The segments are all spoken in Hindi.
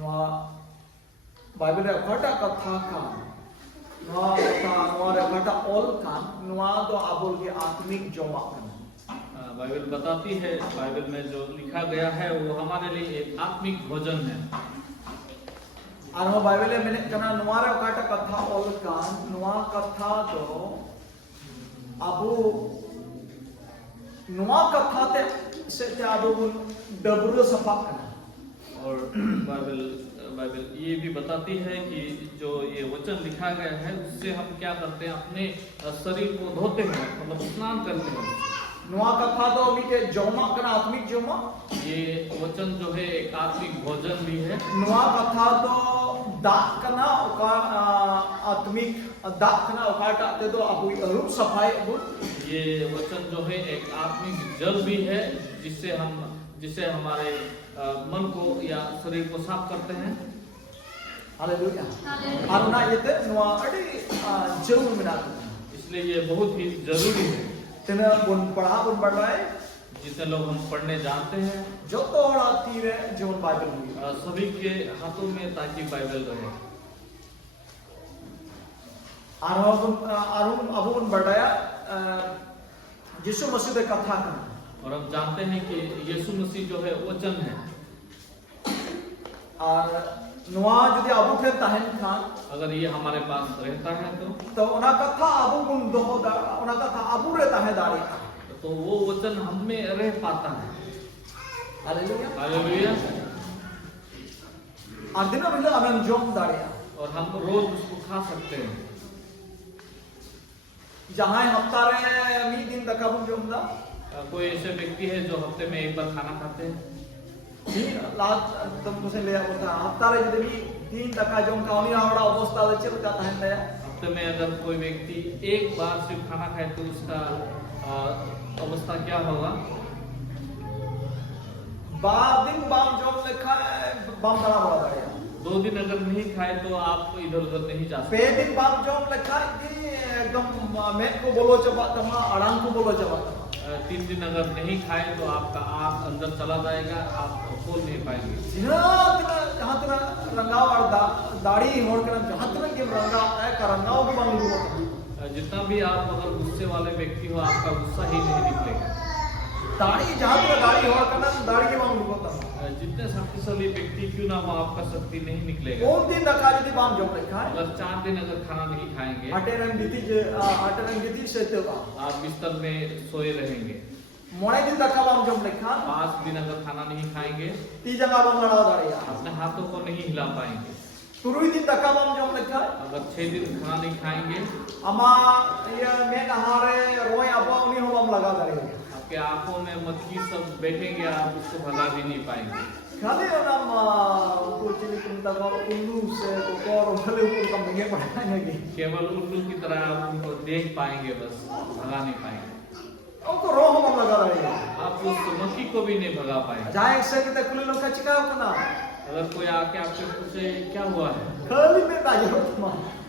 Noa Bible re kata katha kan. Noa kata noa re kata all kan. Noa to abul ke आत्मिक जोमा kan. बाइबल बताती है, बाइबल में जो लिखा गया है वो हमारे लिए एक आत्मिक भोजन है। Arho Bible mene kana noa re kata katha all kan. Noa katha to abu noa katha te se abu dabru sapak kan. और बाइबल ये भी बताती है कि जो ये वचन लिखा गया है उससे हम क्या करते हैं, अपने शरीर को धोते हैं, मतलब स्नान करते हैं। Noa katha to mite joma kana आत्मिक जोमा. ये वचन जो है एक आत्मिक भोजन भी है। Noa katha to dak kana oka आत्मिक dak kana okata te to abu रूप सफाई abu. ये वचन जो है एक आत्मिक जल भी है, जिससे हमारे मन को या शरीर को साफ करते हैं। Haleluya. Aruna yete noa adi jauh menatu. इसलिए ये बहुत ही जरूरी है। Tena bun पढ़ा bun बढ़ाए जितने लोग हम पढ़ने जानते हैं, जो तो और आती है जीवन बाइबल हुई. सभी के हाथों में ताकि बाइबल रहे। आरुण अबू बन बढ़ाया यीशु मसीह के कथा का. और हम जानते हैं कि यीशु मसीह जो है वचन है। और नोआ यदि अबू के तहन खान अगर ये हमारे पास रहता है तो उना कथा अबू गुण दो दा उना कथा अबू रहता है दाड़ी. तो वो वचन हम में रह पाता है। हालेलुया. हालेलुया। दिन बिना हम जोम दाड़िया और हम रोज उसको खा सकते हैं। जहां हफ्ता रे मी दिन दका बुन जोम दा. कोई ऐसे व्यक्ति है जो हफ्ते में एक बार खाना खाते हैं। लास्ट तुमको से ले आता हफ्ता रे यदि मी तीन दका जोम खाओनी आवड़ा अवस्था दे चल जाता है नया. हफ्ते में अगर कोई व्यक्ति एक बार सिर्फ खाना खाए तो उसका अवस्था क्या होगा? दिन बाम जोम लिखा है बाम बड़ा बड़ा दाड़िया. 2 दिन अगर नहीं खाए तो आप इधर उधर नहीं जा सकते। 5 दिन बाम जोम लिखा है कि एकदम मेट को बोलो चबा तमा अड़ान को बोलो चबा तमा. 3 दिन अगर नहीं खाए तो आपका आँख अंदर चला जाएगा, आप खोल नहीं पाएंगे। जहाँ तक रंगाव और दाढ़ी होड़ कर जहाँ तक के रंगा है का रंगाव को बंद हुआ. जितना भी आप अगर गुस्से वाले व्यक्ति हो, आपका गुस्सा ही नहीं निकलेगा। दाढ़ी जहाँ तक दाढ़ी होड़ करना दाढ़ी के बंद हुआ. जितने शक्तिशाली व्यक्ति क्यों ना हो, आपका शक्ति नहीं निकलेगा। 2 दिन रखा यदि बाम जोम लिखा है. अगर 4 दिन अगर खाना नहीं खाएंगे, अटेरन गति से तो आप बिस्तर में सोए रहेंगे। मोड़े दिन रखा बाम जोम लिखा. 5 दिन अगर खाना नहीं खाएंगे, 3 जगह बाम लड़ा दाढ़िया. अपने हाथों को नहीं हिला पाएंगे। 3 दिन रखा बाम जोम लिखा. अगर 6 दिन खाना नहीं खाएंगे, अमा ये मैं नहारे रोए अबा उन्हीं हो बाम लगा दाढ़िया. आपके आंखों में मक्खी सब बैठेंगे, आप उसको भगा भी नहीं पाएंगे। खाली नाम कुछ नहीं कुंता को उल्लू से को और भले ऊपर कम नहीं पड़ाएंगे. केवल उल्लू की तरह आप उनको देख पाएंगे, बस भगा नहीं पाएंगे। उनको रोह बाम लगा दाढ़िया. आप उस मक्खी को भी नहीं भगा पाएंगे। जाए से कि कुल लोग का चिकाओ करना. अगर कोई आके आपसे पूछे क्या हुआ है, खाली में ताजो तुम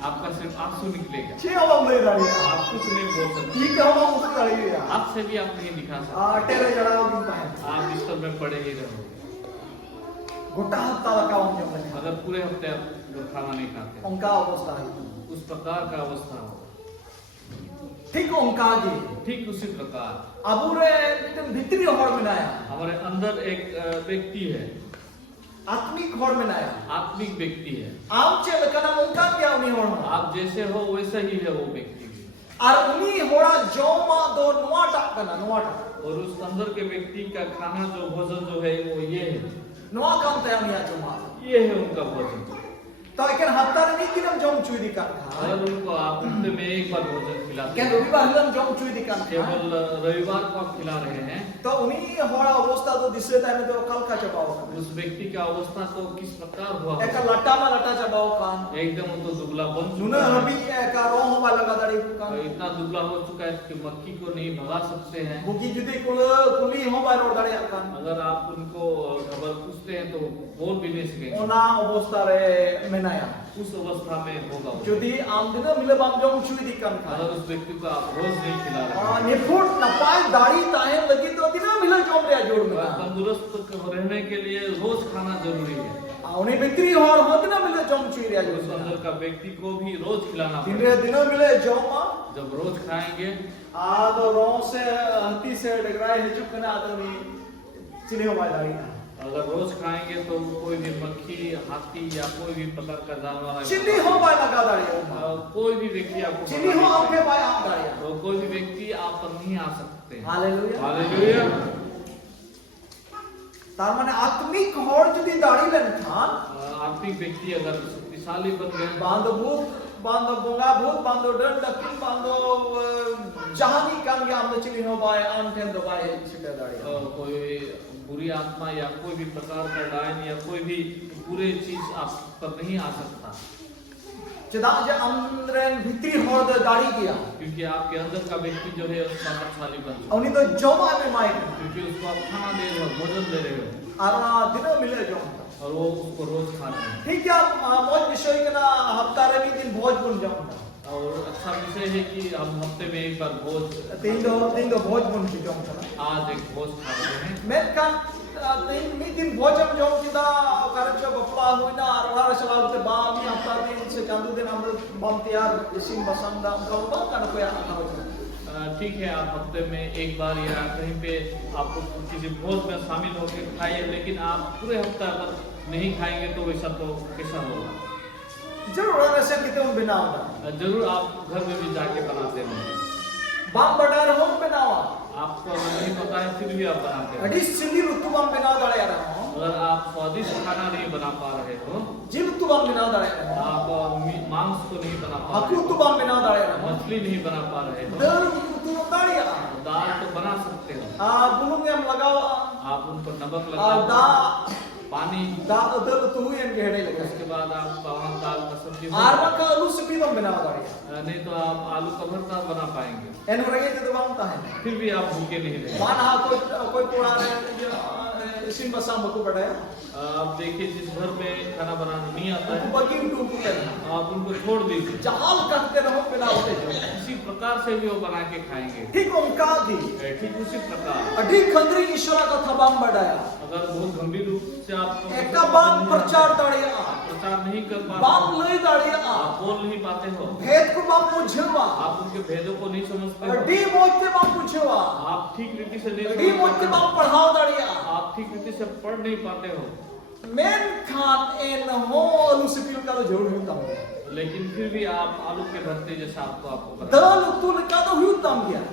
आपका सिर्फ आंसू निकलेगा, छे बाम ले दाढ़िया. आप कुछ नहीं बोल सकते। ठीक है हम उस दाढ़िया. आपसे भी आप नहीं दिखा सकते। टेरे जड़ाओ दिन पाए. आप बिस्तर में पड़े ही रहोगे। गोटा हफ्ता रखा बाम जोम लिखा. अगर पूरे हफ्ते आप खाना नहीं खाते, उनका अवस्था है उस प्रकार का अवस्था हो। ठीक उनका जी. ठीक उसी प्रकार अबू रे भीतरी होड़ में आया. हमारे अंदर एक व्यक्ति है, आत्मिक होड़ में आया. आत्मिक व्यक्ति है। आम चे लकना उनका क्या उन्हीं होड़ में. आप जैसे हो वैसा ही है वो व्यक्ति भी। और उन्हीं होड़ा जोमा दो नुआटा करना नुआटा. और उस अंदर के व्यक्ति का खाना जो भोजन जो है वो ये है, नुआ काम तय नहीं जोमा. ये है उनका भोजन। तो एक हफ्ता रे नहीं दिन जोम चुई दिकान खा. अगर उनको आप हफ्ते में एक बार भोजन खिलाते क्या हैं, रविवार हम जोम चुई दिकान खा. केवल रविवार को आप खिला रहे हैं, तो उन्हीं होड़ा अवस्था तो दिसे ताने तो कल का चबाओ. उस व्यक्ति का अवस्था तो किस प्रकार हुआ एक होगा? लट्टा में लट्टा चबाओ कान. एकदम वो तो दुबला बन नुना चुका है। हबी एक रोह वाला लगा दाढ़ी कान. इतना दुबला हो चुका है कि मक्खी को नहीं भगा सकते हैं। बुकी जुदी कुली हो बार और दाढ़ी कान. अगर आप उनको खबर पूछते हैं तो बोल भी नहीं सकेंगे। ओना अवस्था रे मेनाया. उस अवस्था में होगा वो। जुदी आम दिन मिले बाम जोम चुई दिकान खा. अगर उस व्यक्ति को आप रोज नहीं खिला रहे हैं, निफुट नपाई दाढ़ी ताहे लगी तो दिन मिले जोम रे जोड़ में. तंदुरुस्त रहने के लिए रोज खाना जरूरी है। उन्हें भित्री और होते ना मिले जम चुरिया जो उस अंदर का व्यक्ति को भी रोज खिलाना दिन पड़ेगा। दिनों मिले जमा जब रोज खाएंगे तो रो से हती से डगराए हिचुक करना आदमी चिने हो मायदारी अगर रोज खाएंगे तो कोई भी मक्खी, हाथी या कोई भी प्रकार का जानवर चिनी हो माय लगा दाड़ी कोई भी व्यक्ति आपको चिनी हो आपके माय आप दाड़ी तो कोई भी व्यक्ति आप पर नहीं आ सकते। Hallelujah hallelujah. तार माने आत्मिक होड़ जुदी दाड़ी लेन खान आत्मिक व्यक्ति अगर शक्तिशाली बन गए, बांधो भूत बांधो बोंगा भूत बांधो डर डकिन बांधो जहानी काम या हम चिनी हो बाय आंटेन दो बाय छिटे दाड़ी कोई बुरी आत्मा या कोई भी प्रकार का डायन या कोई भी बुरे चीज आप पर नहीं आ सकता, चदा जे अंदर भित्री होड़ दाड़ी किया क्योंकि आपके अंदर का व्यक्ति जो है सामर्थ्यशाली बन चुका है। उन्हीं तो जमा में माइक क्योंकि उसको आप खाना दे रहे हो, भोजन दे रहे हो आरा दिनों मिले जो और वो उसको रोज खा रहे हैं। ठीक है बहुत विषय के ना हफ्ता रे भी दिन भोज बुन जाऊंगा और अच्छा विषय है कि हम हफ्ते में एक बार भोज तीन दो भोज बुन की जाऊंगा आज एक भोज खाते हैं। मैं kan दिन भोजन जौं kita karena bapla huina arwah selalu tebam ni apa din sekandu din amr bam tiar isim basanda kalau bang kan apa yang akan हो ठीक है, आप हफ्ते में एक बार या कहीं पे आपको किसी भोज में शामिल होकर खाइए, लेकिन आप पूरे हफ्ता अगर नहीं खाएंगे तो वैसा तो कैसा होगा। जरूर ऐसे कितने हम बनाओ जरूर आप घर में भी जाके बनाते होंगे। बाम बड़ा रहो बनावा आपको अगर नहीं पता है फिर भी आप बनाते हैं। अड़ी सिंधी रुतु बाम बनाओ दड़े रहो अगर आप स्वादिष्ट खाना नहीं बना पा रहे हो, जी रुतु बाम बनाओ दड़े रहो आप मांस को नहीं बना पा aku रहे रुतु हो, बाम बनाओ दड़े रहो मछली नहीं बना पा रहे हो, दर रुतु दड़े दाल तो बना सकते हो। bulung yang लगाओ आप उन पर नमक दा लगाओ, पानी, दा दर रुतु yang गहरे लगे उसके बाद आप पावन दाल का सब्जी आरवा का आलू से बाम बनाओ दड़े नहीं तो आप आलू का भरता बना पाएंगे, en orang itu tu bang tahan फिर भी आप भूखे नहीं रहेंगे। mana कोई पूरा इसी बसा मको बड़ा है आप देखिए जिस घर में खाना बनाना नहीं आता है बगी उठू करना आप उनको छोड़ दीजिए, जहाल करते रहो बिना उठे जो इसी प्रकार से भी वो बना के खाएंगे। ठीक उनका दी ठीक उसी प्रकार अधिक खंडरी ईश्वर का थबाम बढ़ाया अगर बहुत गंभीर रूप से आप एका बाम प्रचार दड़िया प्रचार नहीं कर पाते, बाम लई दड़िया आप बोल नहीं पाते हो, भेद को बाम मुझवा आप उनके भेदों को नहीं समझते हो, डी मोते बाम मुझवा आप ठीक रीति से नहीं डी समझ मोते पाते हो, बाम पढ़ाओ दड़िया आप ठीक रीति से पढ़ नहीं पाते हो, मेन खान एन हो लुसिपिल का तो जोड़ होता है लेकिन फिर भी आप आलू के भरते जैसा आपको बना दल तुल का तो हुई तम गया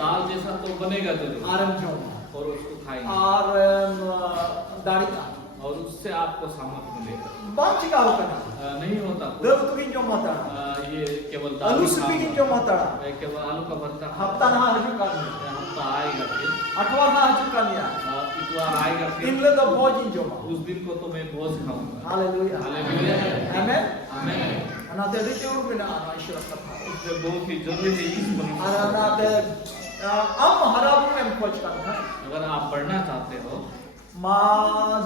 दाल जैसा तो बनेगा जरूर आरम जो और उसको खाएंगे और दाढ़ी का और उससे आपको सामर्थ्य मिलेगा। बात चिका होता ना नहीं होता दल तो किन जो माता ये केवल दाल आलू ही से खाओ। किन जो माता केवल आलू का भरता हफ्ता ना हजू का हफ्ता आएगा फिर अठवा ना हजू का निया इतवार आएगा फिर इन ले तो भोज इन जो उस दिन को तो मैं भोज खाऊंगा। हालेलुया हालेलुया आमेन आमेन। अनाते दी जोर बिना ईश्वर कथा इसलिए बहुत ही जरूरी है इस पर अनाते हम हराबु में खोज करना अगर आप पढ़ना चाहते हो मा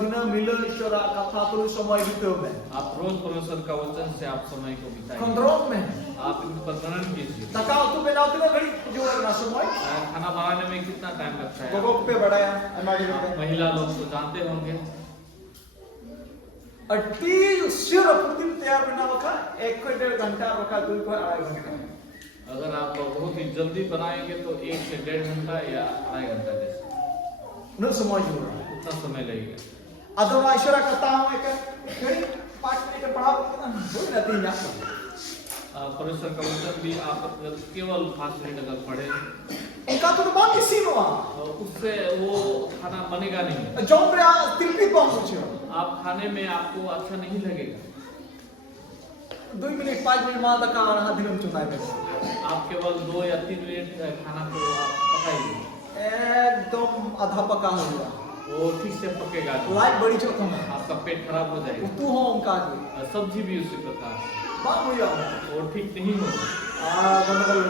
दिन मिलो ईश्वर कथा तो समय बितो में आप रोज परमेश्वर का वचन से आप समय को बिताइए, कंट्रोल में आप इन पर मनन कीजिए। तकाव तो बनाते ना घड़ी जो ना समय खाना बनाने में कितना टाइम लगता है? गोगो पे बढ़ाया हमारे आप महिला लोग तो जानते होंगे अट्टी सिर प्रतिदिन तैयार बना रखा 1.5 घंटा रखा 2.5 घंटा अगर आप बहुत ही जल्दी बनाएंगे तो 1 से 1.5 घंटा या 2.5 घंटा जैसे न समझ हो उतना समय लगेगा। अदवा ईश्वर कथा हम एक घड़ी 5 मिनट पढ़ा ना हो जाती है परमेश्वर का वचन भी आप केवल 5 मिनट अगर पढ़े उनका तो बात इसी में उससे वो खाना बनेगा नहीं, जो प्रिया तिलपी कौन पूछो आप खाने में आपको अच्छा नहीं लगेगा। 2 मिनट 5 मिनट बाद का आना दिन में चुनाव में आप केवल 2 या 3 मिनट खाना को आप पकाइए, एकदम आधा पका हुआ वो ठीक से पकेगा, लाइट बड़ी चौथा में आपका पेट खराब हो जाएगा। तू हो उनका सब्जी भी उसी प्रकार बात हुई वो ठीक नहीं होगा, गंडगोल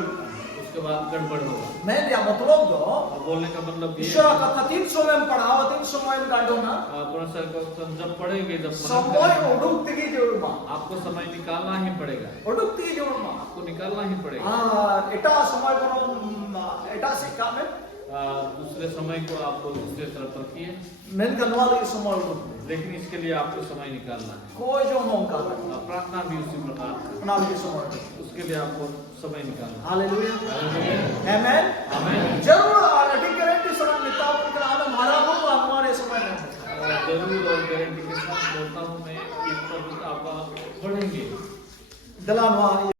उसके बाद गड़बड़ होगा। मैं लिया मतलब दो बोलने का मतलब ये ईश्वर कथा 300 में पढ़ाओ 300 में डालो ना परमेश्वर का वचन जब पढ़ेंगे जब मनन समय करेंगे, उडुक्ति की जरूर मां आपको समय निकालना ही पड़ेगा, उडुक्ति की जरूर मां आपको निकालना ही पड़ेगा। एटा समय करो एटा से काम है दूसरे समय को आपको दूसरे तरफ रखिए, Menkan wala semua itu. लेकिन इसके लिए आपको समय निकालना है। Koi jong hong kata. प्रार्थना भी उसी प्रकार है, Kenal lagi semua itu. उसके लिए आपको समय निकालना है। Haleluya. हालेलुया। Amen. आमीन। जरूर आने guarantee serang kita kita ada marah pun हमारे समय में। जरूर और गारंटी के साथ बोलता हूँ मैं कि प्रभु आपका बढ़ेंगे। Dalam